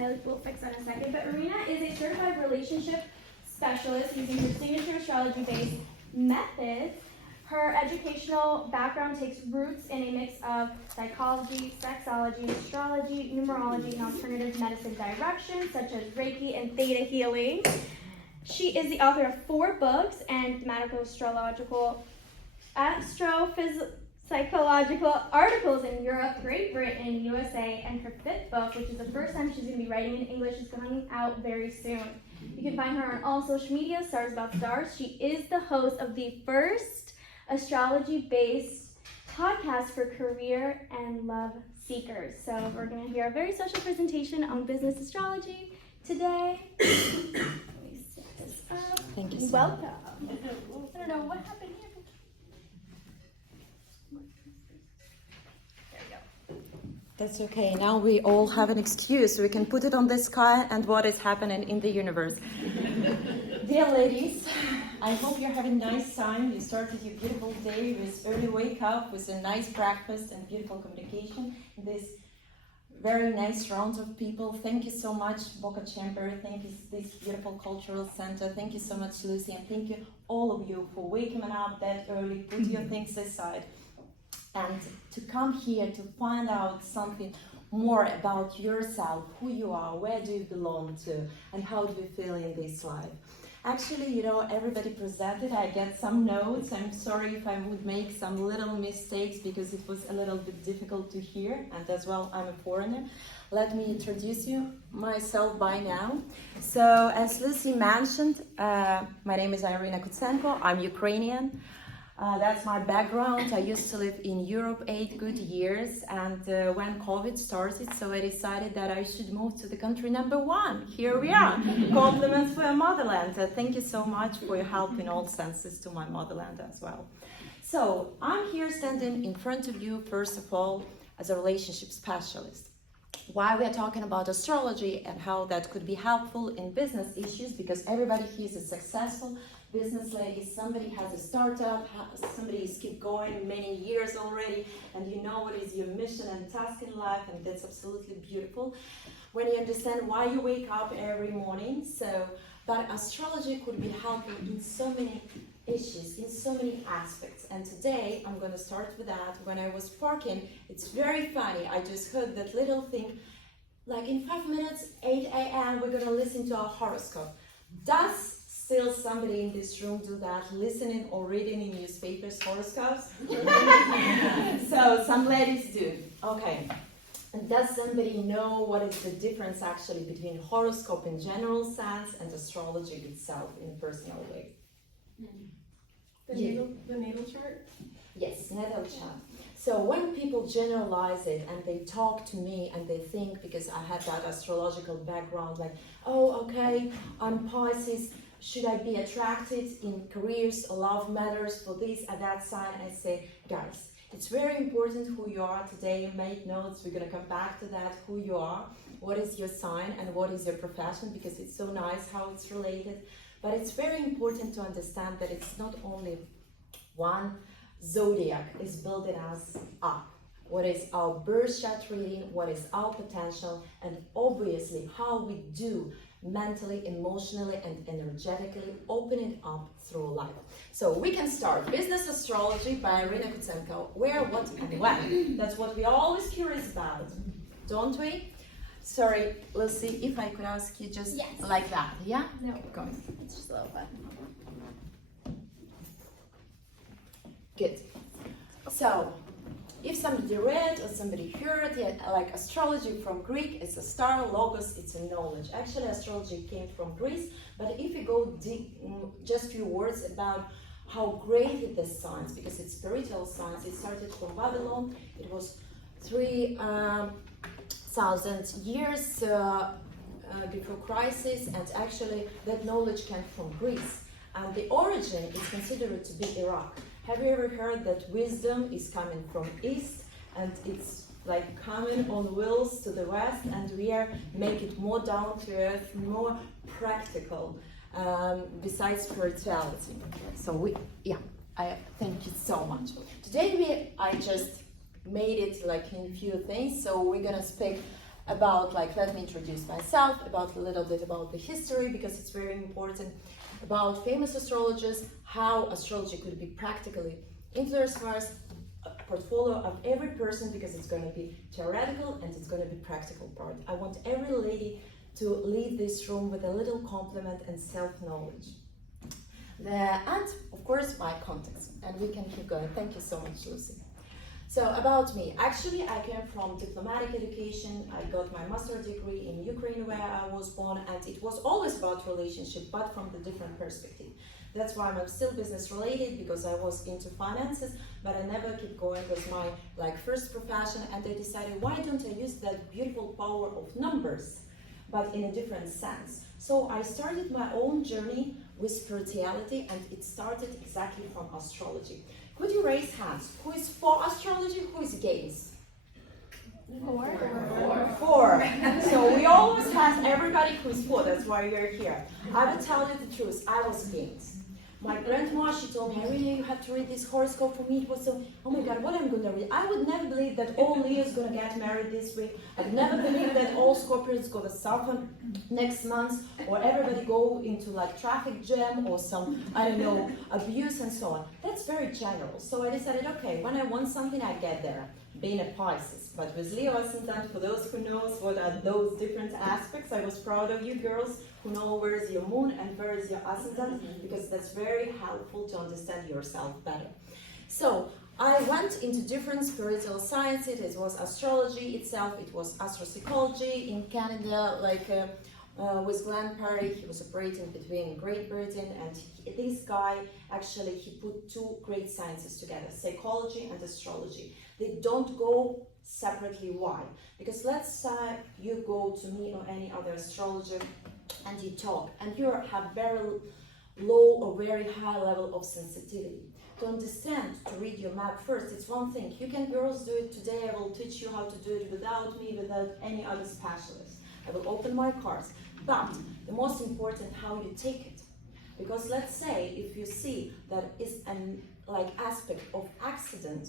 We'll fix that in a second, but Iryna is a certified relationship specialist using her signature astrology-based methods. Her educational background takes roots in a mix of psychology, sexology, astrology, numerology, and alternative medicine directions such as Reiki and Theta healing. She is the author of 4 books and medical astrological, psychological articles in Europe, Great Britain, USA, and her 5th book, which is the first time she's going to be writing in English, is coming out very soon. You can find her on all social media, Stars About Stars. She is the host of the first astrology-based podcast for career and love seekers. So we're going to hear a very special presentation on business astrology today. Let me set this up. Thank you so Welcome. I don't know what happened here. That's okay. Now we all have an excuse. We can put it on the sky and what is happening in the universe. Dear ladies, I hope you're having a nice time. You started your beautiful day with early wake up, with a nice breakfast and beautiful communication in this very nice round of people. Thank you so much, Boca Chamber. Thank you, this beautiful cultural center. Thank you so much, Lucy. And thank you, all of you, for waking up that early, put your things aside, and to come here to find out something more about yourself, who you are, where do you belong to, and how do you feel in this life. Actually, you know, everybody presented, I get some notes. I'm sorry if I would make some little mistakes because it was a little bit difficult to hear, and as well, I'm a foreigner. Let me introduce you myself by now. So, as Lucy mentioned, my name is Iryna Kutsenko. I'm Ukrainian. That's my background. I used to live in Europe 8 good years, and when COVID started, so I decided that I should move to the country number 1. Here we are. Compliments for your motherland. Thank you so much for your help in all senses to my motherland as well. So I'm here standing in front of you, first of all, as a relationship specialist. Why we are talking about astrology and how that could be helpful in business issues, because everybody here is a successful business lady, somebody has a startup, somebody is keep going many years already, and you know what is your mission and task in life, and that's absolutely beautiful when you understand why you wake up every morning. So, but astrology could be helpful in so many issues, in so many aspects, and today I'm going to start with that. When I was parking, it's very funny, I just heard that little thing, like in 5 minutes, 8 a.m. we're going to listen to our horoscope. Does still somebody in this room do that, listening or reading in newspapers horoscopes? So some ladies do. Okay. And does somebody know what is the difference actually between horoscope in general sense and astrology itself in a personal way? The natal chart? Yes, natal chart. So when people generalize it and they talk to me and they think, because I had that astrological background, like, oh, okay, I'm Pisces, should I be attracted in careers, love matters for this and that sign? I say, guys, it's very important who you are today. Make notes, we're going to come back to that, who you are, what is your sign and what is your profession, because it's so nice how it's related. But it's very important to understand that it's not only one zodiac is building us up. What is our birth chart reading, what is our potential, and obviously how we do mentally, emotionally, and energetically open it up through life. So we can start Business Astrology by Iryna Kutsenko. Where, what, and when. That's what we're always curious about, don't we? Sorry, Lucy, if I could ask you just like that, yeah? No, Go on. it's just a little bit. Good. So, if somebody read or somebody heard, like astrology from Greek, it's a star, logos, it's a knowledge. Actually, astrology came from Greece, but if you go deep, just few words about how great it is science, because it's spiritual science, it started from Babylon, it was 3,000 years before crisis, and actually that knowledge came from Greece. And the origin is considered to be Iraq. Have you ever heard that wisdom is coming from east and it's like coming on wheels to the west, and we are make it more down to earth, more practical, besides spirituality. So I thank you so much. Today I just made it like in few things, so we're gonna speak about, like, let me introduce myself, about a little bit about the history, because it's very important, about famous astrologers, how astrology could be practically influenced for us, a portfolio of every person, because it's going to be theoretical and it's going to be practical part. I want every lady to leave this room with a little compliment and self-knowledge. And of course my contacts, and we can keep going. Thank you so much, Lucy. So about me, actually I came from diplomatic education. I got my master's degree in Ukraine where I was born, and it was always about relationship, but from the different perspective. That's why I'm still business related, because I was into finances, but I never keep going with my first profession, and I decided, why don't I use that beautiful power of numbers, but in a different sense. So I started my own journey with spirituality, and it started exactly from astrology. Could you raise hands? Who is for astrology? Who is against? Four. So we always have everybody who's for. That's why we are here. I will tell you the truth. I was against. My grandma, she told me, Iryna, you have to read this horoscope for me. It was so, oh my God, what am I going to read? I would never believe that all Leo's going to get married this week. I'd never believe that all Scorpions go to suffer next month, or everybody go into traffic jam or some, I don't know, abuse and so on. That's very general. So I decided, okay, when I want something, I get there. Being a Pisces, but with Leo ascendant, for those who knows what are those different aspects, I was proud of you girls who know where is your moon and where is your ascendant, because that's very helpful to understand yourself better. So I went into different spiritual sciences. It was astrology itself, it was astropsychology in Canada, with Glenn Perry. He was operating between Great Britain, and this guy actually he put two great sciences together, psychology and astrology. They don't go separately. Why? Because let's say you go to me or any other astrologer and you talk, and you have very low or very high level of sensitivity. To understand, to read your map first, it's one thing. You can girls do it today. I will teach you how to do it without me, without any other specialist. I will open my cards. But the most important, how you take it. Because let's say if you see that is an aspect of accident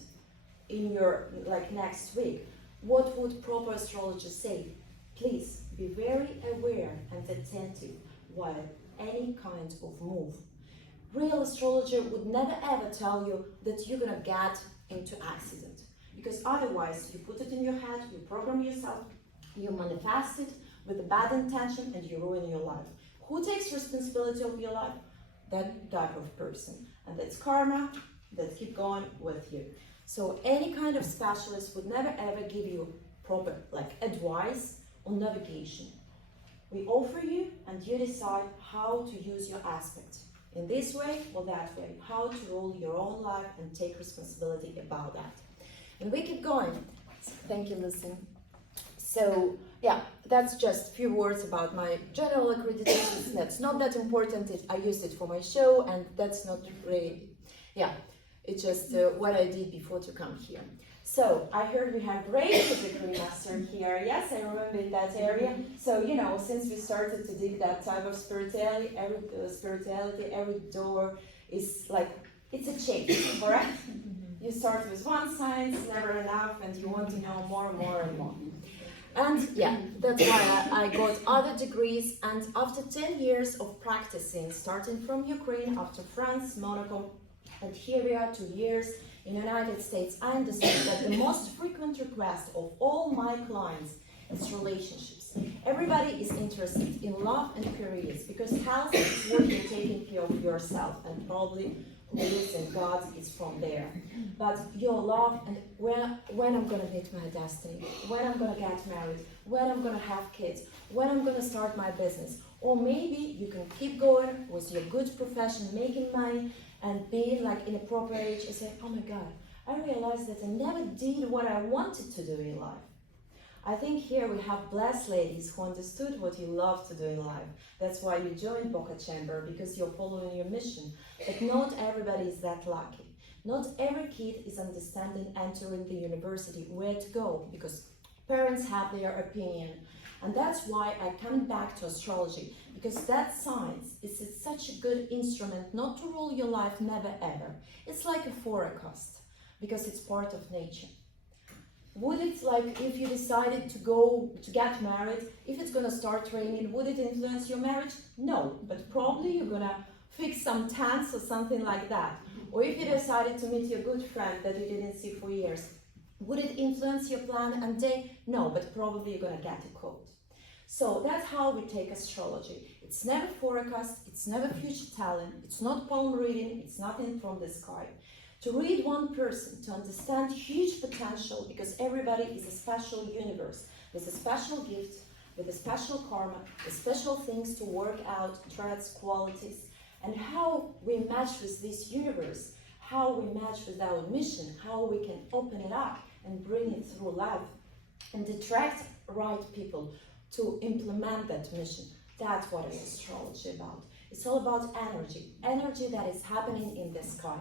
in your next week, what would proper astrologer say? Please be very aware and attentive while any kind of move. Real astrologer would never ever tell you that you're gonna get into accident, because otherwise you put it in your head, you program yourself, you manifest it with a bad intention, and you ruin your life. Who takes responsibility of your life? That type of person, and that's karma that keep going with you. So any kind of specialist would never ever give you proper advice on navigation. We offer you, and you decide how to use your aspect. In this way or that way, how to rule your own life and take responsibility about that. And we keep going. Thank you, Lucy. So yeah, that's just a few words about my general accreditation. That's not that important. I used it for my show, and that's not really, yeah, it's just what I did before to come here. So I heard we have great degree master here. Yes, I remember in that area. So since we started to dig that type of spirituality, every door is it's a change, correct? You start with one science, never enough, and you want to know more and more and more. And yeah, that's why I got other degrees. And after 10 years of practicing, starting from Ukraine, after France, Monaco, and here we are 2 years in the United States, I understand that the most frequent request of all my clients is relationships. Everybody is interested in love and careers, because health is what you're taking care of yourself, and probably who believes in God is from there. But your love, and when I'm gonna meet my destiny, when I'm gonna get married, when I'm gonna have kids, when I'm gonna start my business, or maybe you can keep going with your good profession, making money, and being in a proper age and say, oh my God, I realized that I never did what I wanted to do in life. I think here we have blessed ladies who understood what you love to do in life. That's why you joined Boca Chamber, because you're following your mission. But not everybody is that lucky. Not every kid is understanding entering the university, where to go, because parents have their opinion. And that's why I come back to astrology, because that science is such a good instrument not to rule your life, never ever. It's like a forecast, because it's part of nature. Would it, like, if you decided to get married, if it's gonna start raining, would it influence your marriage? No, but probably you're gonna fix some tents or something like that. Or if you decided to meet your good friend that you didn't see for years, would it influence your plan and day? No, but probably you're gonna get a cold. So that's how we take astrology. It's never forecast, it's never future telling, it's not palm reading, it's nothing from the sky. To read one person, to understand huge potential, because everybody is a special universe, with a special gift, with a special karma, with special things to work out, traits, qualities, and how we match with this universe, how we match with our mission, how we can open it up and bring it through life and attract right people to implement that mission. That's what is astrology about. It's all about energy, energy that is happening in the sky.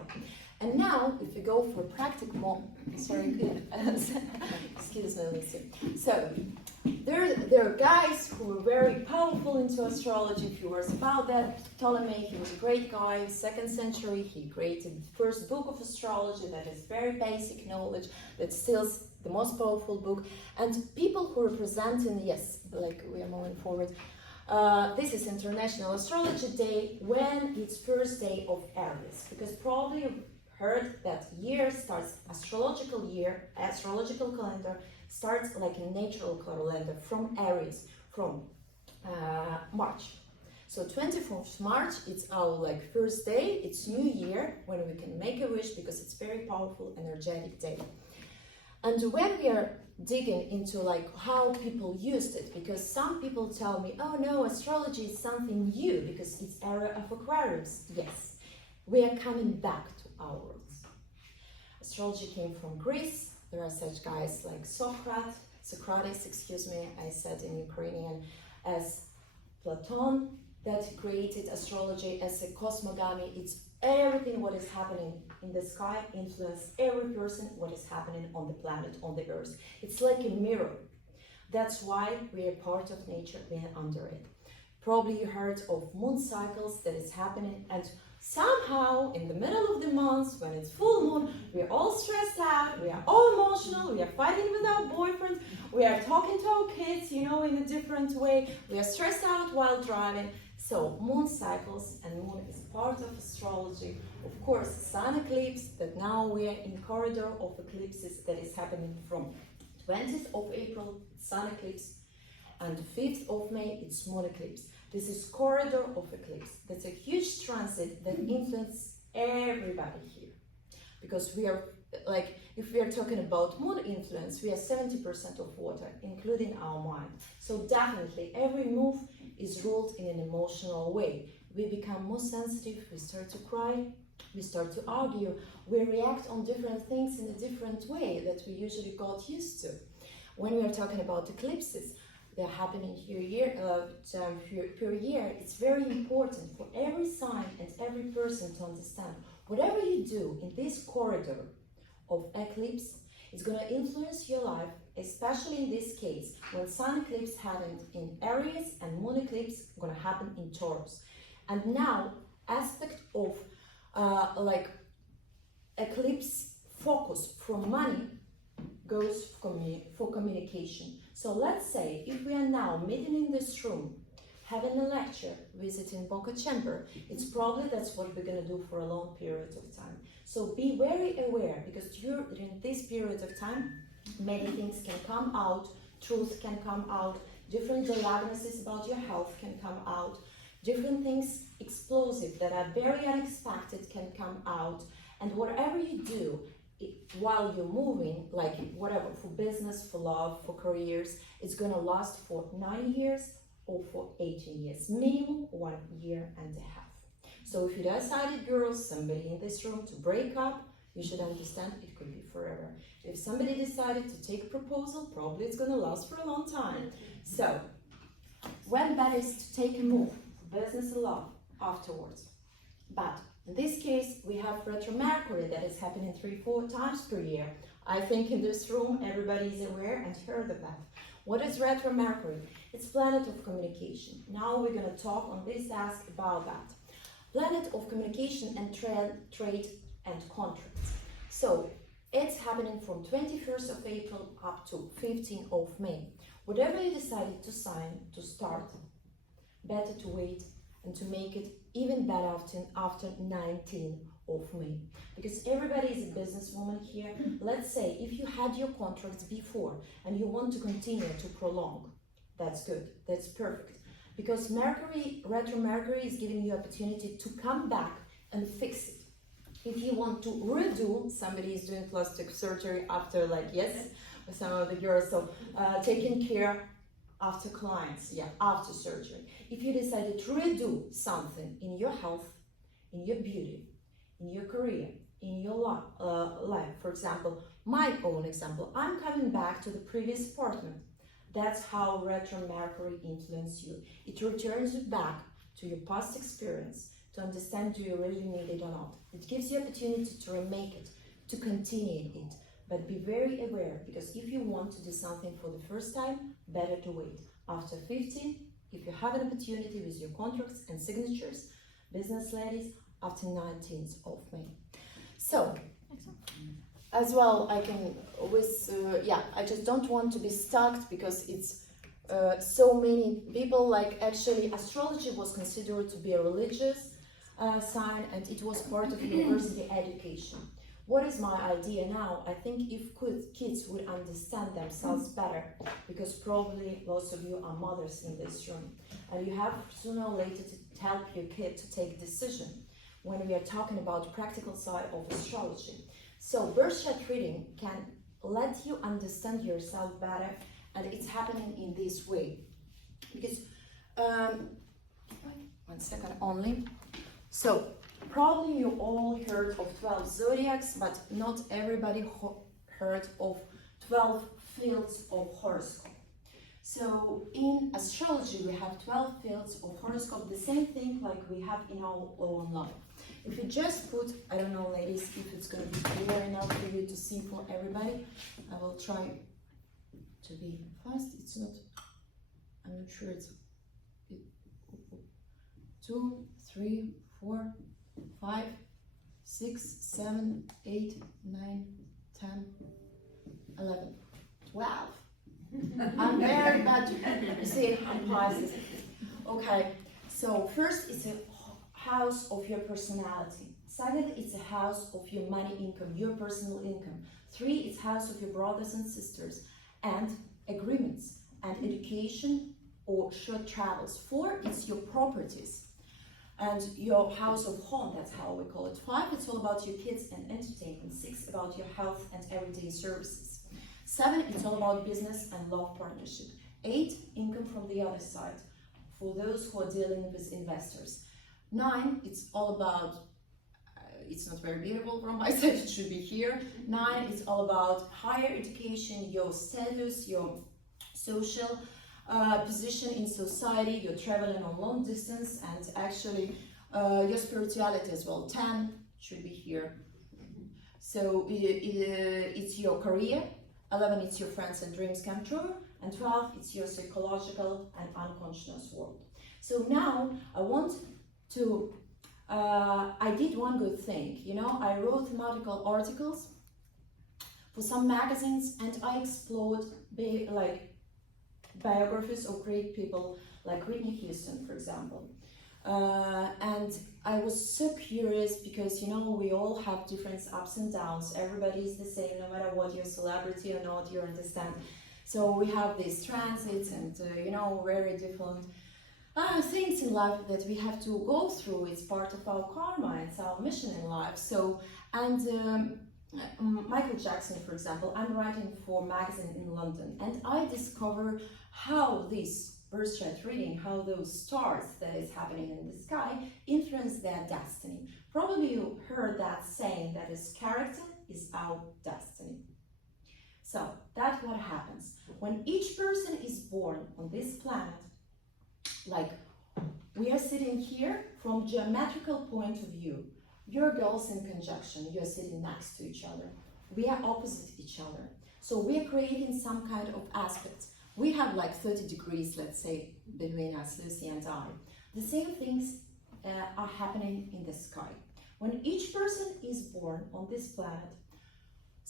And now, if we go for practical, sorry, excuse me, Lucy. So, there are guys who were very powerful into astrology. A few words about that. Ptolemy, he was a great guy, 2nd century. He created the first book of astrology that is very basic knowledge, that's still the most powerful book. And people who represent, yes, like we are moving forward, this is International Astrology Day, when it's first day of Aries, because probably you've heard that year starts, astrological calendar starts like a natural calendar from Aries, from March. So 24th March, it's our like first day, it's New Year, when we can make a wish, because it's very powerful, energetic day. And when we are digging into like how people used it, because some people tell me, oh no, astrology is something new because it's era of Aquarius. Yes, we are coming back to our roots. Astrology came from Greece. There are such guys like Socrates, excuse me, I said in Ukrainian, as Platon, that created astrology as a cosmogamy. It's everything what is happening in the sky influence every person what is happening on the planet, on the earth. It's like a mirror. That's why we are part of nature, we are under it. Probably you heard of moon cycles that is happening, and somehow in the middle of the month when it's full moon, we are all stressed out, we are all emotional, we are fighting with our boyfriends, we are talking to our kids, you know, in a different way, we are stressed out while driving. So moon cycles, and moon is part of astrology. Of course, sun eclipse, that now we are in corridor of eclipses that is happening from 20th of April, sun eclipse, and 5th of May, it's moon eclipse. This is corridor of eclipse. That's a huge transit that influences everybody here. Because we are, like, if we are talking about moon influence, we are 70% of water, including our mind. So definitely, every move is ruled in an emotional way. We become more sensitive, we start to cry, we start to argue, we react on different things in a different way that we usually got used to. When we are talking about eclipses, they're happening per year, it's very important for every sign and every person to understand whatever you do in this corridor of eclipse is going to influence your life, especially in this case when sun eclipse happened in Aries and moon eclipse going to happen in Taurus. And now aspect of like eclipse focus from money goes for communication. So let's say if we are now meeting in this room, having a lecture, visiting Boca Chamber, it's probably that's what we're going to do for a long period of time. So be very aware, because during this period of time, many things can come out, truth can come out, different diagnoses about your health can come out, different things explosive that are very unexpected can come out, and whatever you do, while you're moving, like whatever, for business, for love, for careers, it's going to last for 9 years or for 18 years, minimum 1 year and a half. So if you decided, girls, somebody in this room to break up, you should understand it could be forever. If somebody decided to take a proposal, probably it's going to last for a long time. So when better is to take a move, business and love, afterwards. But in this case, we have retro Mercury that is happening 3-4 times per year. I think in this room, everybody is aware and heard of that. What is retro Mercury? It's planet of communication. Now we're going to talk on this ask about that. Planet of communication and trade and contracts. So It's happening from 21st of April up to 15th of May. Whatever you decided to sign, to start, better to wait and to make it even better after 19th of May. Because everybody is a businesswoman here. Let's say if you had your contracts before and you want to continue to prolong, that's good, that's perfect. Because Mercury, retro Mercury is giving you opportunity to come back and fix it. If you want to redo, somebody is doing plastic surgery after, like, yes, some of the girls, so taking care after clients, after surgery. If you decided to redo something in your health, in your beauty, in your career, in your life, for example, my own example, I'm coming back to the previous apartment. That's how retro Mercury influences you. It returns you back to your past experience to understand do you really need it or not. It gives you opportunity to remake it, to continue it, but be very aware, because if you want to do something for the first time, better to wait. After 15, if you have an opportunity with your contracts and signatures, business ladies, after 19th of May. So, as well, I can always, I just don't want to be stuck because it's so many people, like actually astrology was considered to be a religious sign, and it was part of university education. What is my idea now? I think if kids would understand themselves better, because probably most of you are mothers in this room, and you have sooner or later to help your kid to take decision when we are talking about practical side of astrology. So birth chart reading can let you understand yourself better, and it's happening in this way. Because, one second only. So, probably you all heard of 12 zodiacs, but not everybody heard of 12 fields of horoscope. So, in astrology, we have 12 fields of horoscope, the same thing like we have in our own life. If you just put, I don't know, ladies, if it's going to be clear enough for you to see for everybody, I will try to be fast. It's not, I'm not sure it's 2, 3, 4, 5, 6, 7, 8, 9, 10, 11, 12. I'm very bad. You see, I'm Pisces. Okay, so first it's a house of your personality. Second, it's a house of your money income, your personal income. 3, it's house of your brothers and sisters and agreements and education or short travels. 4, it's your properties and your house of home, that's how we call it. 5, it's all about your kids and entertainment. 6, about your health and everyday services. 7, it's all about business and love partnership. 8, income from the other side, for those who are dealing with investors. 9, it's all about, it's not very beautiful from my side, it should be here. 9, it's all about higher education, your status, your social position in society, you're traveling on long distance, and actually your spirituality as well. 10 should be here. So it's your career. 11, it's your friends and dreams come true. And 12, it's your psychological and unconscious world. So now I want to, I did one good thing, you know, I wrote thematical articles for some magazines, and I explored biographies of great people like Whitney Houston, for example. And I was so curious because, you know, we all have different ups and downs. Everybody is the same, no matter what your celebrity or not, you understand. So we have these transits and, you know, very different things in life that we have to go through. It's part of our karma, it's our mission in life. So, and Michael Jackson, for example, I'm writing for a magazine in London, and I discover how this birth chart reading, how those stars that is happening in the sky influence their destiny. Probably you heard that saying that is character is our destiny. So that's what happens. When each person is born on this planet, like we are sitting here from geometrical point of view, you're girls in conjunction, you're sitting next to each other. We are opposite each other. So we are creating some kind of aspects. We have like 30 degrees, let's say, between us, Lucy and I. The same things are happening in the sky. When each person is born on this planet,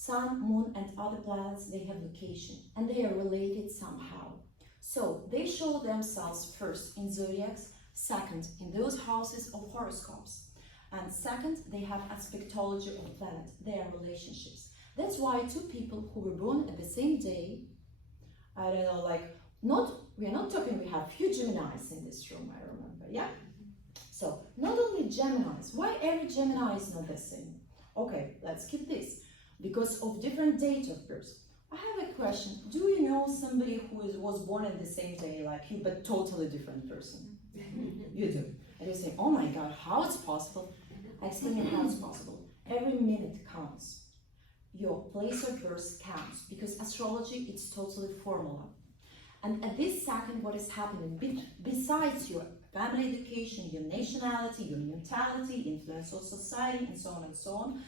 Sun, Moon, and other planets, they have location and they are related somehow. So they show themselves first in zodiacs, second in those houses of horoscopes, and second they have aspectology of planet, their relationships. That's why two people who were born at the same day, I don't know, like, we are not talking, we have few Geminis in this room, I remember, yeah? So, not only Geminis, why every Gemini is not the same? Okay, let's keep this. Because of different date of birth. I have a question. Do you know somebody who was born at the same day like you, but totally different person? You do. And you say, oh my God, how it's possible? I explain you how it's possible. Every minute counts. Your place of birth counts. Because astrology, it's totally formula. And at this second, what is happening, besides your family education, your nationality, your mentality, influence of society, and so on,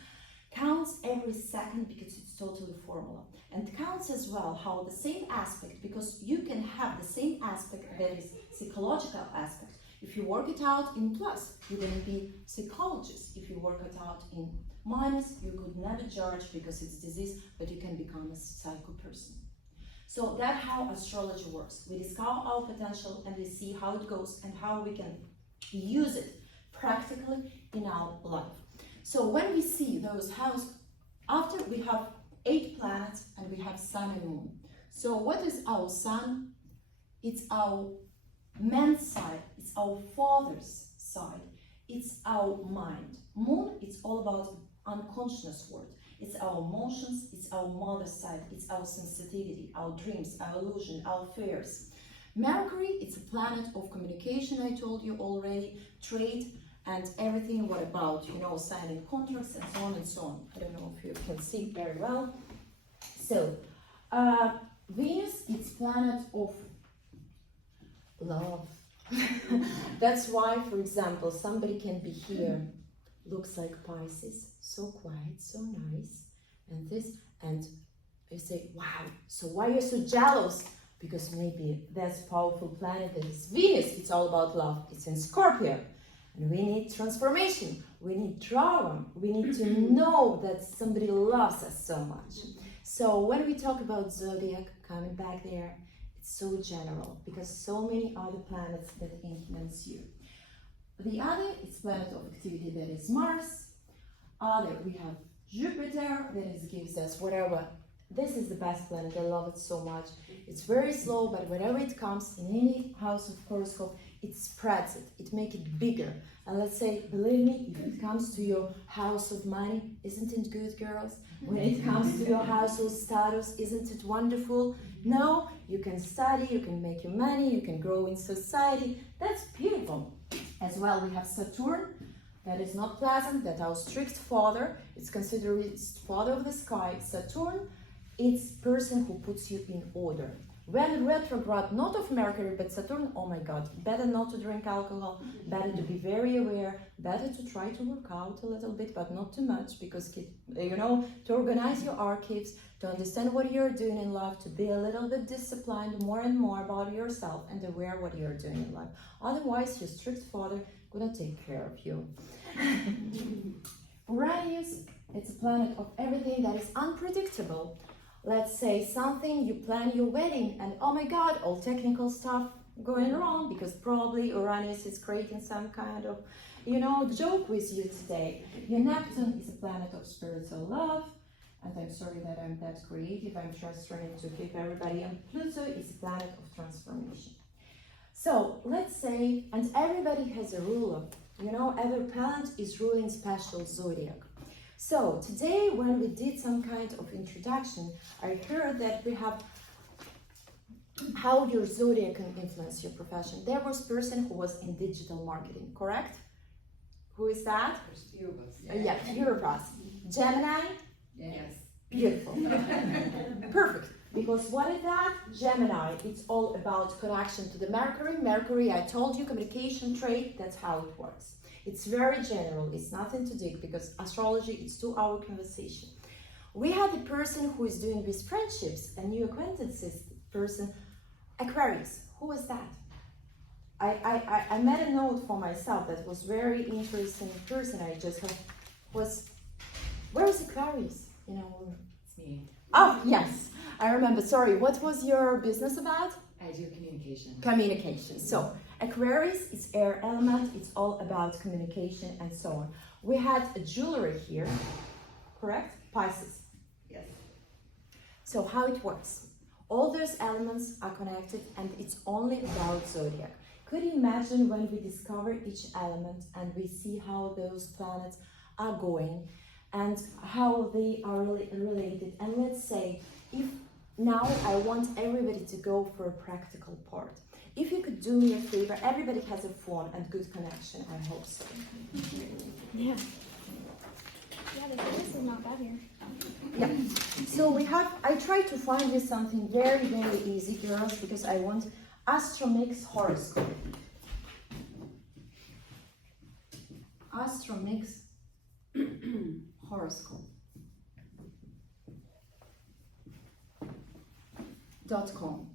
counts every second because it's totally formula. And counts as well how the same aspect, because you can have the same aspect that is psychological aspect. If you work it out in plus, you're going to be psychologist. If you work it out in minus, you could never judge because it's disease, but you can become a psycho person. So that's how astrology works. We discover our potential and we see how it goes and how we can use it practically in our life. So when we see those houses, after we have 8 planets and we have Sun and Moon. So what is our Sun? It's our man's side, it's our father's side, it's our mind. Moon, it's all about unconscious world. It's our emotions, it's our mother's side, it's our sensitivity, our dreams, our illusion, our fears. Mercury, it's a planet of communication, I told you already, trade, and everything. What about, signing contracts and so on and so on. I don't know if you can see very well. So, Venus, it's planet of love. That's why, for example, somebody can be here, looks like Pisces, so quiet, so nice, and this, and you say, wow, so why are you so jealous? Because maybe that's powerful planet that is Venus, it's all about love, it's in Scorpio. And we need transformation, we need drama, we need to know that somebody loves us so much. So when we talk about zodiac, coming back there, it's so general because so many other planets that influence you. The other is planet of activity, that is Mars. Other, we have Jupiter, that gives us whatever. This is the best planet, I love it so much. It's very slow, but whenever it comes in any house of horoscope, it spreads it, it makes it bigger. And let's say, believe me, if it comes to your house of money, isn't it good, girls? When it comes to your house of status, isn't it wonderful? No, you can study, you can make your money, you can grow in society. That's beautiful. As well, we have Saturn, that is not pleasant, that our strict father, it's considered father of the sky. Saturn, it's person who puts you in order. When retrograde, not of Mercury, but Saturn, oh my God, better not to drink alcohol, better to be very aware, better to try to work out a little bit, but not too much, because, to organize your archives, to understand what you're doing in life, to be a little bit disciplined more and more about yourself and aware what you're doing in life. Otherwise, your strict father gonna take care of you. Uranus, it's a planet of everything that is unpredictable. Let's say something, you plan your wedding and oh my God, all technical stuff going wrong because probably Uranus is creating some kind of, joke with you today. Your Neptune is a planet of spiritual love, and I'm sorry that I'm that creative, I'm just trying to keep everybody on. Pluto is a planet of transformation. So let's say, and everybody has a ruler, every planet is ruling special zodiac. So today when we did some kind of introduction, I heard that we have how your zodiac can influence your profession. There was a person who was in digital marketing, correct? Who is that? There's a few of us. Yeah, few of us. Gemini? Yes. Beautiful. Perfect. Because what is that? Gemini, it's all about connection to the Mercury. Mercury, I told you, communication, trade, that's how it works. It's very general, it's nothing to dig because astrology, it's 2-hour conversation. We had a person who is doing with friendships and new acquaintances person, Aquarius. Who was that? I made a note for myself that was very interesting person I just had was, where is Aquarius? It's me. Oh, yes, I remember. Sorry, what was your business about? I do communication. Communication. So Aquarius is air element. It's all about communication and so on. We had a jewelry here, correct? Pisces. Yes. So how it works? All those elements are connected and it's only about zodiac. Could you imagine when we discover each element and we see how those planets are going and how they are really related? And let's say, if now I want everybody to go for a practical part. If you could do me a favor, everybody has a phone and good connection, I hope so. Yeah. Yeah, the voice is not bad here. Yeah. So we have, I tried to find you something very, very easy, girls, because I want Astromix horoscope. Astromix horoscope. .com.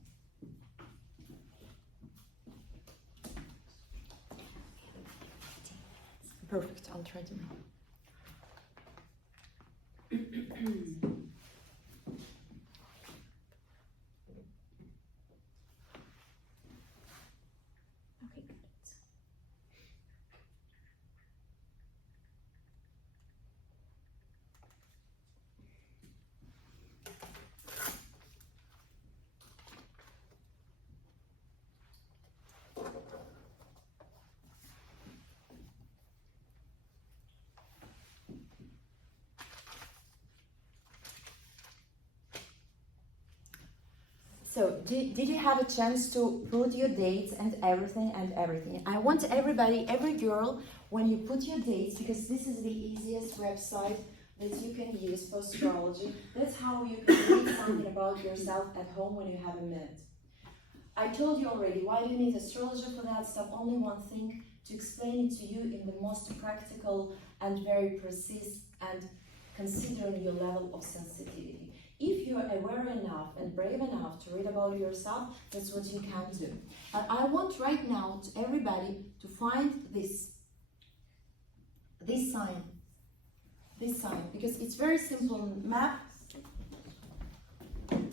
Perfect, I'll try to. Okay, good. So, did you have a chance to put your dates and everything? I want everybody, every girl, when you put your dates, because this is the easiest website that you can use for astrology. That's how you can read something about yourself at home when you have a minute. I told you already, why do you need astrologer for that stuff? Only one thing, to explain it to you in the most practical and very precise and considering your level of sensitivity. If you're aware enough and brave enough to read about yourself, that's what you can do. And I want right now to everybody to find this sign, because it's very simple map.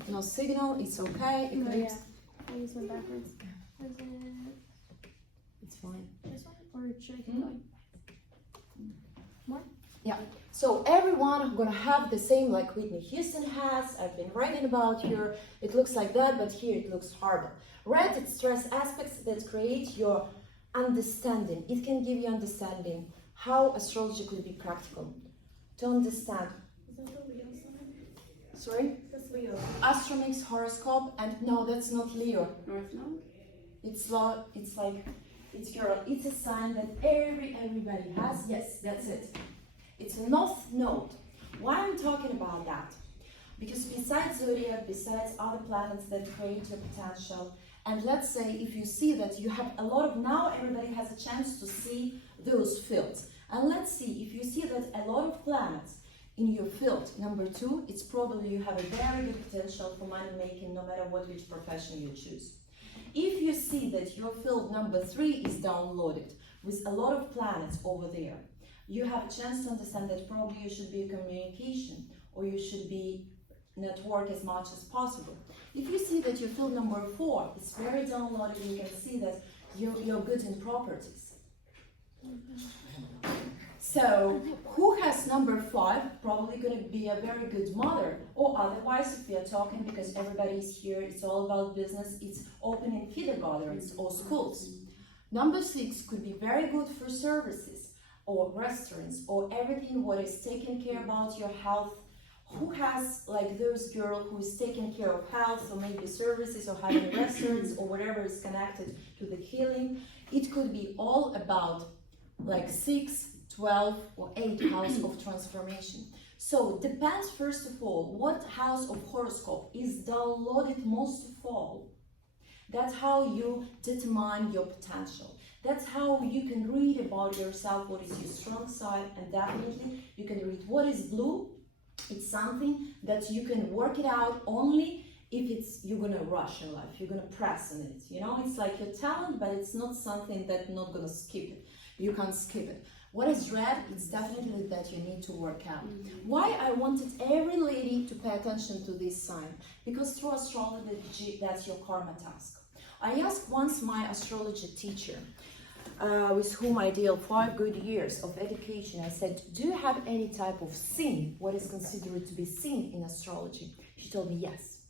No signal, it's okay. No, yeah. I just went backwards. Is it It's fine. this one? Or should I keep going? More? Yeah, so everyone gonna have the same like Whitney Houston has. I've been writing about here. It looks like that, but here it looks harder. Red, it stress aspects that create your understanding. It can give you understanding how astrology could be practical. To understand. Is that the Leo sign? Sorry? That's Leo. Astromix horoscope, and no, that's not Leo. North Node? It's girl. It's a sign that everybody has. Yes, that's it. It's a north node. Why I'm talking about that? Because besides zodiac, besides other planets that create your potential, and let's say if you see that you have a lot of, now everybody has a chance to see those fields. And let's see, if you see that a lot of planets in your field, number 2, it's probably you have a very good potential for money making no matter which profession you choose. If you see that your field number 3 is downloaded with a lot of planets over there, you have a chance to understand that probably you should be a communication or you should be network as much as possible. If you see that your field number 4 is very downloaded, you can see that you're good in properties. So who has number 5? Probably going to be a very good mother, or otherwise if we are talking, because everybody is here, it's all about business, it's opening kindergartens or schools. Number 6 could be very good for services or restaurants or everything what is taking care about your health. Who has like those girl who is taking care of health or maybe services or having restaurants or whatever is connected to the healing. It could be all about like 6, 12 or 8 house of transformation. So depends first of all what house of horoscope is downloaded most of all. That's how you determine your potential. That's how you can read about yourself, what is your strong side, and definitely you can read what is blue. It's something that you can work it out only if you're gonna rush in life, you're gonna press on it. You know, it's like your talent, but it's not something that not gonna skip it. You can't skip it. What is red? It's definitely that you need to work out. Why I wanted every lady to pay attention to this sign? Because through astrology, that's your karma task. I asked once my astrology teacher, with whom I deal 5 good years of education, I said, do you have any type of sin, what is considered to be sin in astrology? She told me yes.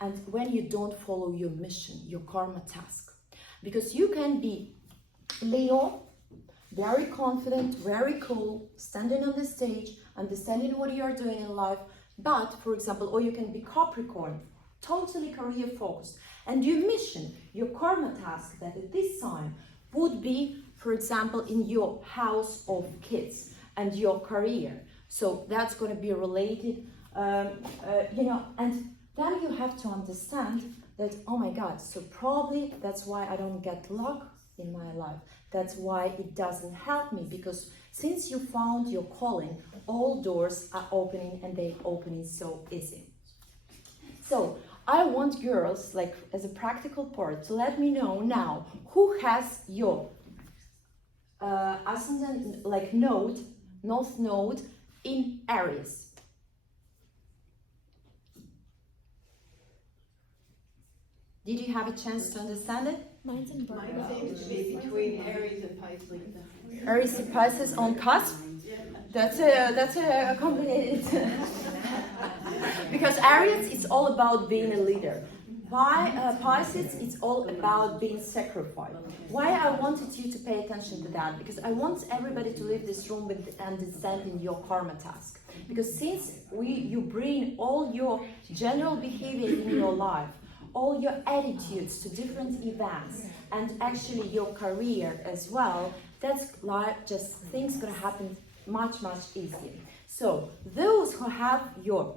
And when you don't follow your mission, your karma task, because you can be Leo, very confident, very cool, standing on the stage, understanding what you are doing in life, but, for example, or you can be Capricorn, totally career focused, and your mission, your karma task, that at this sign would be, for example, in your house of kids and your career. So that's going to be related, you know, and then you have to understand that, oh my God, so probably that's why I don't get luck in my life. That's why it doesn't help me, because since you found your calling, all doors are opening, and they opening so easy. So I want girls, like as a practical part, to let me know now who has your ascendant, like node, north node in Aries. Did you have a chance to understand it? Mine's in Virgo. Mine seems to be between Aries and Pisces. Aries and Pisces on cusp. That's a complicated. Because Aries is all about being a leader. Pisces is all about being sacrificed. Why I wanted you to pay attention to that? Because I want everybody to leave this room with understanding your karma task. Because since you bring all your general behavior in your life, all your attitudes to different events, and actually your career as well, that's like just things gonna happen much easier. So those who have your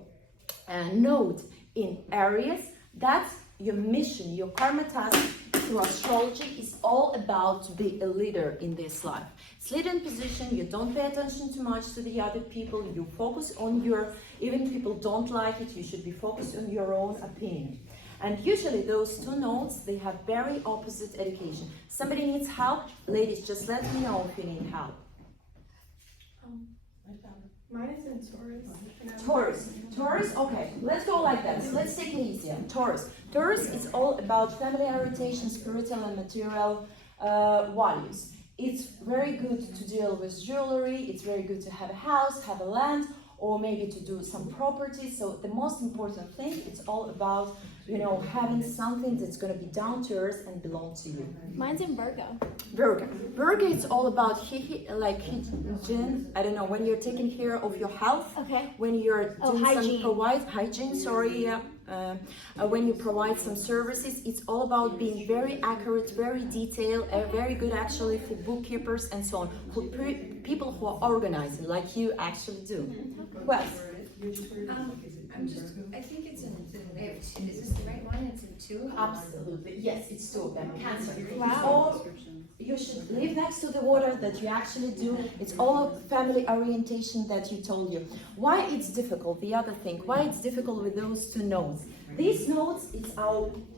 node in Aries, that's your mission, your karma task through astrology is all about to be a leader in this life. It's leading position, you don't pay attention too much to the other people, you focus on even if people don't like it, you should be focused on your own opinion. And usually those two nodes, they have very opposite education. Somebody needs help? Ladies, just let me know if you need help. Mine is in Taurus. Taurus, okay, let's go like that. Let's take it easier. Taurus is all about family orientation, spiritual and material values. It's very good to deal with jewelry, it's very good to have a house, have a land, or maybe to do some property. So the most important thing, it's all about, you know, having something that's going to be down to earth and belong to you. Mine's in Virgo. Virgo, it's all about hygiene. I don't know, when you're taking care of your health. Okay. When you're doing hygiene. When you provide some services, it's all about being very accurate, very detailed, very good actually for bookkeepers and so on, for people who are organizing, like you actually do. Well, I think it's in, I have two, is this the right one? It's in 2? absolutely, yes, it's 2 of them. Cancer. Wow. Or you should live next to the water, that you actually do. It's all family orientation that you told you. Why it's difficult? The other thing, why it's difficult with those two nodes? These nodes, it's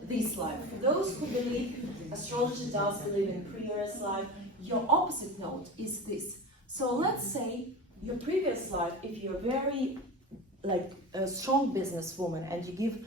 this life. For those who believe astrology does believe in previous life, your opposite node is this. So let's say your previous life, if you're very like a strong businesswoman and you give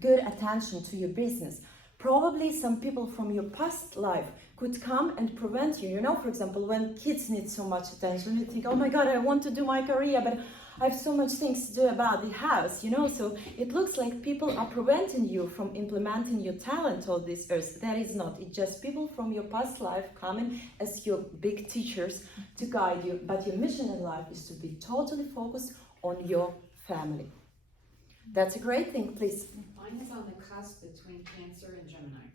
good attention to your business, probably some people from your past life could come and prevent you. You know, for example, when kids need so much attention, you think, oh my God, I want to do my career, but I have so much things to do about the house, you know, so it looks like people are preventing you from implementing your talent on this earth. That is not, it's just people from your past life coming as your big teachers to guide you, but your mission in life is to be totally focused on your family. That's a great thing, please. Mine is on the cusp between Cancer and Gemini.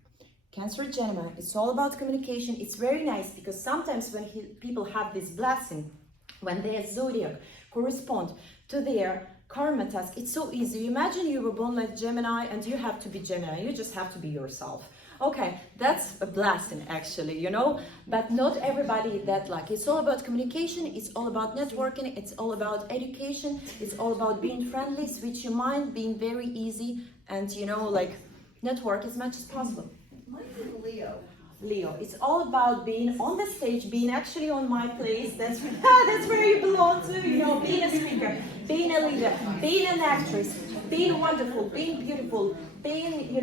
Cancer, Gemini, it's all about communication. It's very nice because sometimes when people have this blessing, when their zodiac correspond to their karma task, it's so easy. Imagine you were born like Gemini and you have to be Gemini. You just have to be yourself. Okay, that's a blessing actually, you know, but not everybody is that lucky. It's all about communication, it's all about networking, it's all about education, it's all about being friendly, switch your mind, being very easy and like network as much as possible. Mine's in Leo. Leo, it's all about being on the stage, being actually on my place. That's that's where you belong to. Being a speaker, being a leader, being an actress, being wonderful, being beautiful, being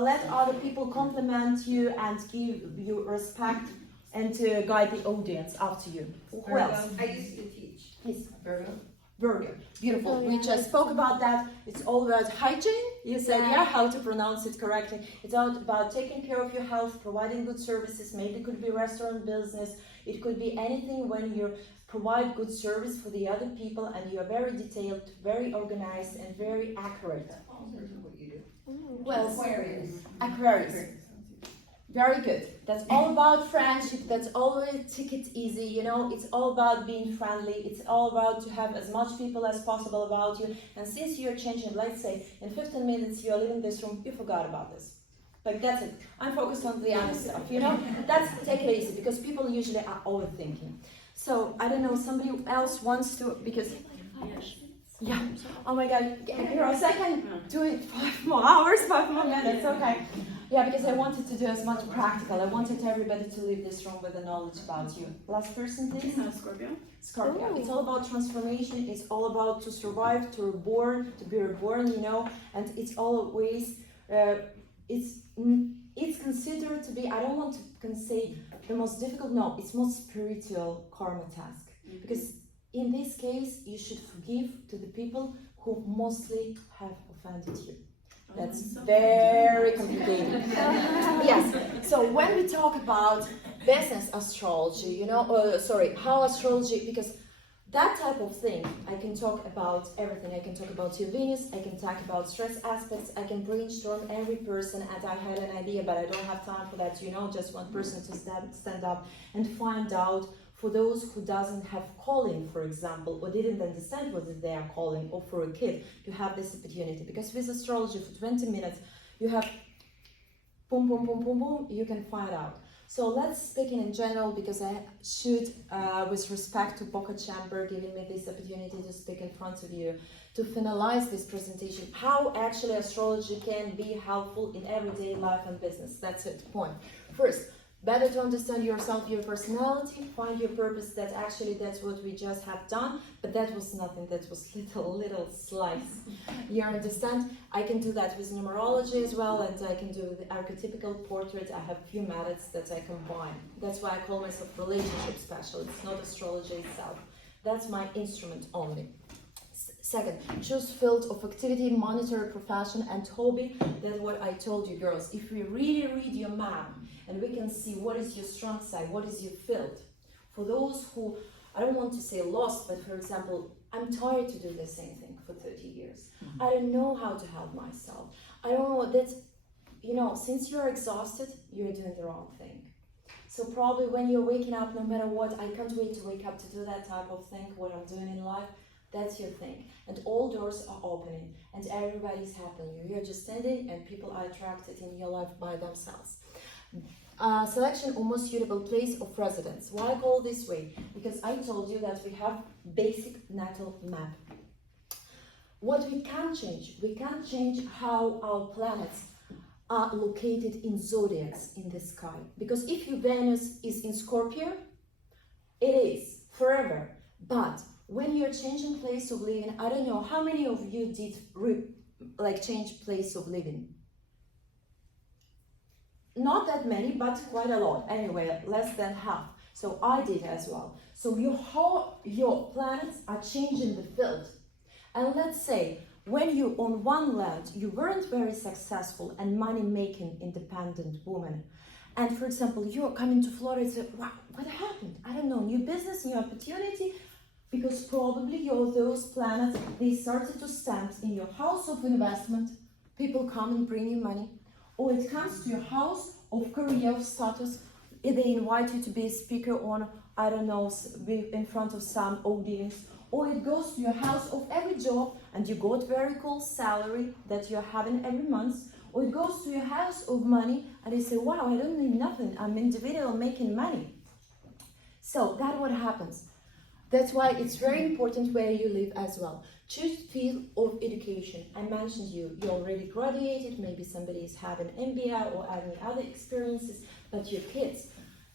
let other people compliment you and give you respect and to guide the audience after you. Who else? I used to teach. Yes. Virgo. Virgo. Beautiful. Oh, yeah, We just spoke about that. It's all about hygiene. You said, Yeah. yeah, how to pronounce it correctly. It's all about taking care of your health, providing good services. Maybe it could be restaurant business. It could be anything when you provide good service for the other people and you are very detailed, very organized, and very accurate. What you do. Well, Aquarius. Aquarius. Very good. That's all about friendship. That's always take it easy. It's all about being friendly. It's all about to have as much people as possible about you. And since you're changing, let's say in 15 minutes you're leaving this room, you forgot about this. Like that's it. I'm focused on the other stuff. That's take it easy because people usually are overthinking. So I don't know. Somebody else wants to because. Yeah. Oh my God, girls, I can do it 5 more hours, 5 more minutes. Okay. Yeah, because I wanted to do as much practical. I wanted everybody to leave this room with the knowledge about you. Last person, please. Scorpio. Scorpio. Ooh. It's all about transformation. It's all about to survive, to be reborn. And it's always it's considered to be. I don't want to say the most difficult. No, it's most spiritual karma task because. In this case, you should forgive to the people who mostly have offended you. That's very complicated. Yes. So when we talk about business astrology, how astrology, because that type of thing, I can talk about everything. I can talk about your Venus, I can talk about stress aspects, I can brainstorm every person, and I had an idea, but I don't have time for that. Just one person to stand up and find out. For those who doesn't have calling, for example, or didn't understand what is their calling, or for a kid, you have this opportunity. Because with astrology, for 20 minutes, you have boom, boom, boom, boom, boom, you can find out. So let's speak in general, because I should, with respect to Boca Chamber, giving me this opportunity to speak in front of you, to finalize this presentation, how actually astrology can be helpful in everyday life and business. That's it, point. First, better to understand yourself, your personality, find your purpose. That's what we just have done, but that was nothing, that was little slice. You understand? I can do that with numerology as well, and I can do the archetypical portrait. I have few methods that I combine. That's why I call myself relationship specialist, not astrology itself. That's my instrument only. Second, choose field of activity, monitor profession and hobby. That's what I told you, girls. If we really read your map and we can see what is your strong side, what is your field. For those who, I don't want to say lost, but for example, I'm tired to do the same thing for 30 years. I don't know how to help myself. I don't know, that's, since you're exhausted, you're doing the wrong thing. So probably when you're waking up, no matter what, I can't wait to wake up to do that type of thing, what I'm doing in life. That's your thing. And all doors are opening and everybody's happy. You're just standing and people are attracted in your life by themselves. Selection or most suitable place of residence. Why I call this way? Because I told you that we have basic natal map. What we can't change how our planets are located in zodiacs in the sky. Because if your Venus is in Scorpio, it is forever. But when you're changing place of living, I don't know, how many of you did change place of living? Not that many, but quite a lot. Anyway, less than half. So I did as well. So your planets are changing the field. And let's say, when you on one land, you weren't very successful and money-making independent woman. And for example, you're coming to Florida and say, wow, what happened? I don't know, new business, new opportunity. Because probably those planets, they started to stand in your house of investment. People come and bring you money. Or it comes to your house of career, of status. They invite you to be a speaker on, I don't know, in front of some audience. Or it goes to your house of every job and you got very cool salary that you're having every month. Or it goes to your house of money and they say, wow, I don't need nothing. I'm individual making money. So that's what happens. That's why it's very important where you live as well. Choose field of education. I mentioned you already graduated, maybe somebody has had an MBA or any other experiences, but your kids,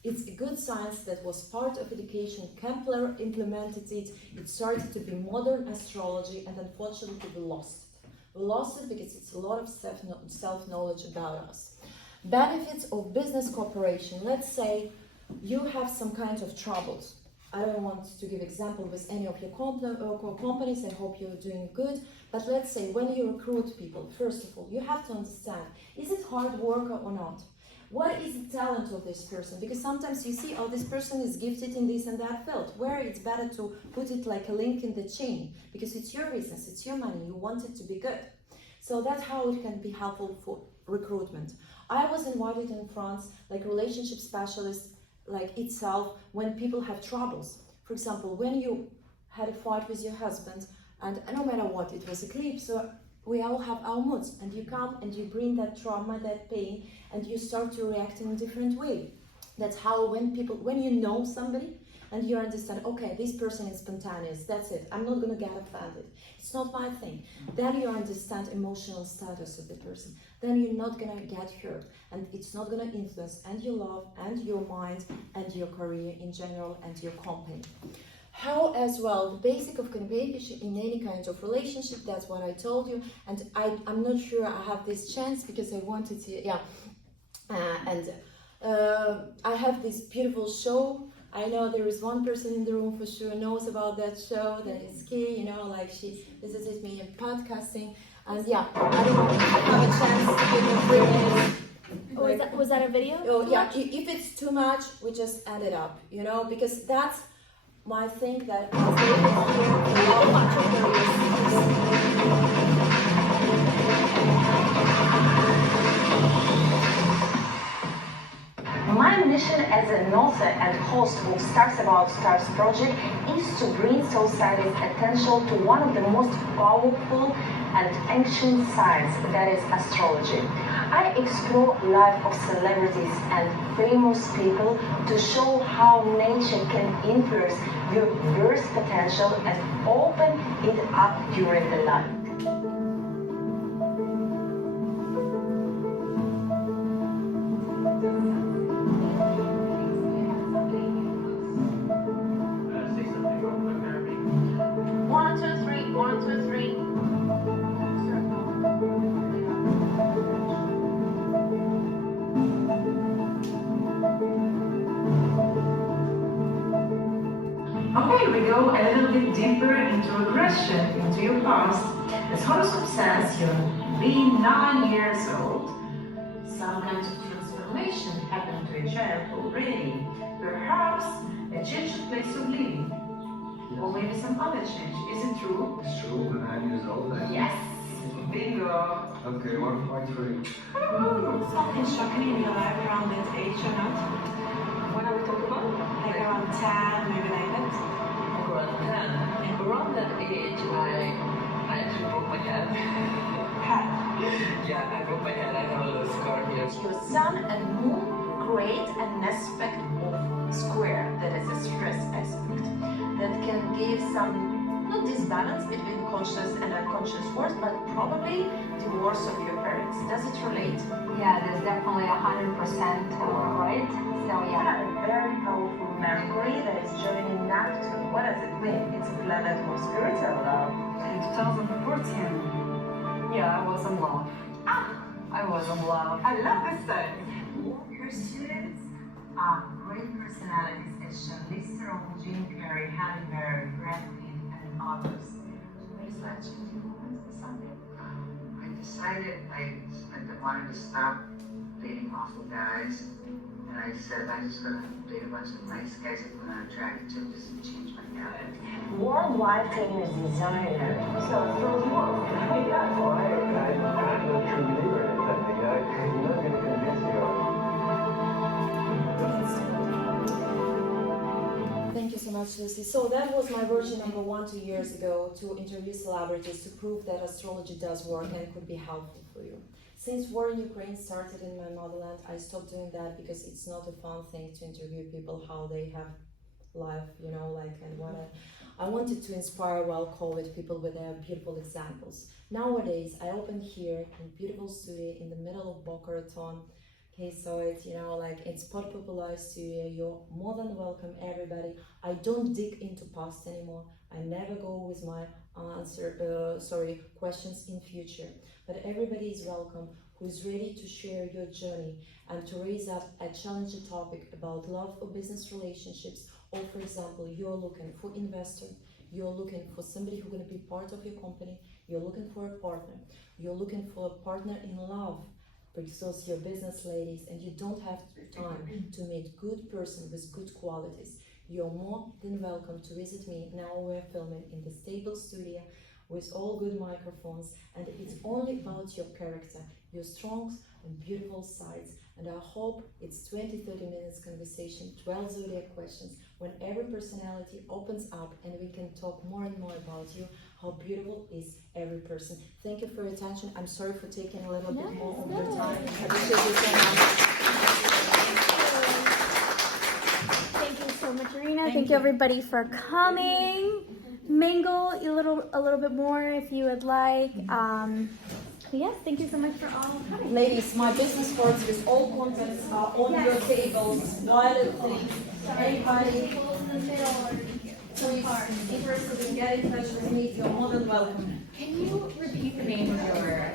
it's a good science that was part of education. Kepler implemented it. It started to be modern astrology, and unfortunately we lost it. We lost it because it's a lot of self-knowledge about us. Benefits of business cooperation. Let's say you have some kind of troubles. I don't want to give example with any of your companies. I hope you're doing good. But let's say when you recruit people, first of all, you have to understand, is it hard worker or not? What is the talent of this person? Because sometimes you see, oh, this person is gifted in this and that field, where it's better to put it like a link in the chain, because it's your business, it's your money, you want it to be good. So that's how it can be helpful for recruitment. I was invited in France, like relationship specialist, like itself, when people have troubles. For example, when you had a fight with your husband, and no matter what, it was eclipse, so we all have our moods, and you come and you bring that trauma, that pain, and you start to react in a different way. That's how when you know somebody, and you understand, okay, this person is spontaneous, that's it, I'm not gonna get offended, it's not my thing. Then you understand emotional status of the person. Then you're not gonna get hurt, and it's not gonna influence and your love and your mind and your career in general and your company. How as well, the basic of communication in any kind of relationship, that's what I told you, and I'm not sure I have this chance because I wanted to, I have this beautiful show. I know there is one person in the room for sure knows about that show, that is Kay, like she visited me in podcasting, and yeah, I don't know if I have a chance to bring it. Oh, was that a video? Oh yeah, if it's too much, we just add it up, because that's my thing that I say My mission as an author and host of Stars About Stars project is to bring society's attention to one of the most powerful and ancient science, that is astrology. I explore life of celebrities and famous people to show how nature can influence your birth potential and open it up during the life. Okay, we go a little bit deeper into regression, into your past. As horoscope says, you're being 9 years old. Some kind of transformation happened to your child already. Perhaps a change of place of living. Or maybe some other change. Is it true? It's true, I'm 9 years old. Yes! Bingo! Okay, 1 point for you. Something shocking in your life around that age or not? What are we talking about? Like around 10, maybe like that? Around 10. Around that age, I actually broke my head. Yeah, I broke my head. I have a little scar here. Your sun and moon create an aspect of square, that is a stress aspect, that can give some, not disbalance between conscious and unconscious force, but probably divorce of your parents. Does it relate? Yeah, there's definitely 100% right. So yeah. A very powerful Mercury that is joining Neptune. What does it mean? It's a planet of spiritual love. In 2014. Yeah, I was in love. I was in love. I love this sign. Her students are great personalities as Charlize Theron, Jim Carrey, Halle Berry, Brad Pitt, and others. What is that changing moment or something? I decided I wanted to stop dating awful guys, and I said I'm just gonna date a bunch of nice guys I'm gonna attract to just to change my habit. Worldwide famous designer. So from what? I'm not a true believer in it. I'm not going to convince you. Thank you so much, Lucy. So that was my version number 1 2 years ago, to interview celebrities to prove that astrology does work and could be helpful for you. Since war in Ukraine started in my motherland, I stopped doing that because it's not a fun thing to interview people how they have life, you know, like, and what I wanted to inspire while COVID people with their beautiful examples. Nowadays, I open here in beautiful studio in the middle of Boca Raton. Okay, so it's, you know, like, it's Pod Popular studio. You're more than welcome, everybody. I don't dig into past anymore. I never go with my questions in future. But everybody is welcome who's ready to share your journey and to raise up a challenging topic about love or business relationships. Or for example, you're looking for investor, you're looking for somebody who's going to be part of your company, you're looking for a partner, you're looking for a partner in love, because you're business ladies and you don't have time to meet good person with good qualities. You're more than welcome to visit me. Now we're filming in the stable studio with all good microphones, and it's only about your character, your strong and beautiful sides. And I hope it's 20-30 minutes conversation, 12 zodiac questions, when every personality opens up and we can talk more and more about you, how beautiful is every person. Thank you for your attention. I'm sorry for taking a little bit more of your time. I appreciate you so much. Thank you so much, Iryna. Thank you everybody for coming. Mingle a little bit more if you would like. Yes, thank you so much for all coming. Ladies, my business cards with all contacts are on your tables. Violet things. Anybody who is interested in getting in touch with me, you're more than welcome. Can you repeat the name of your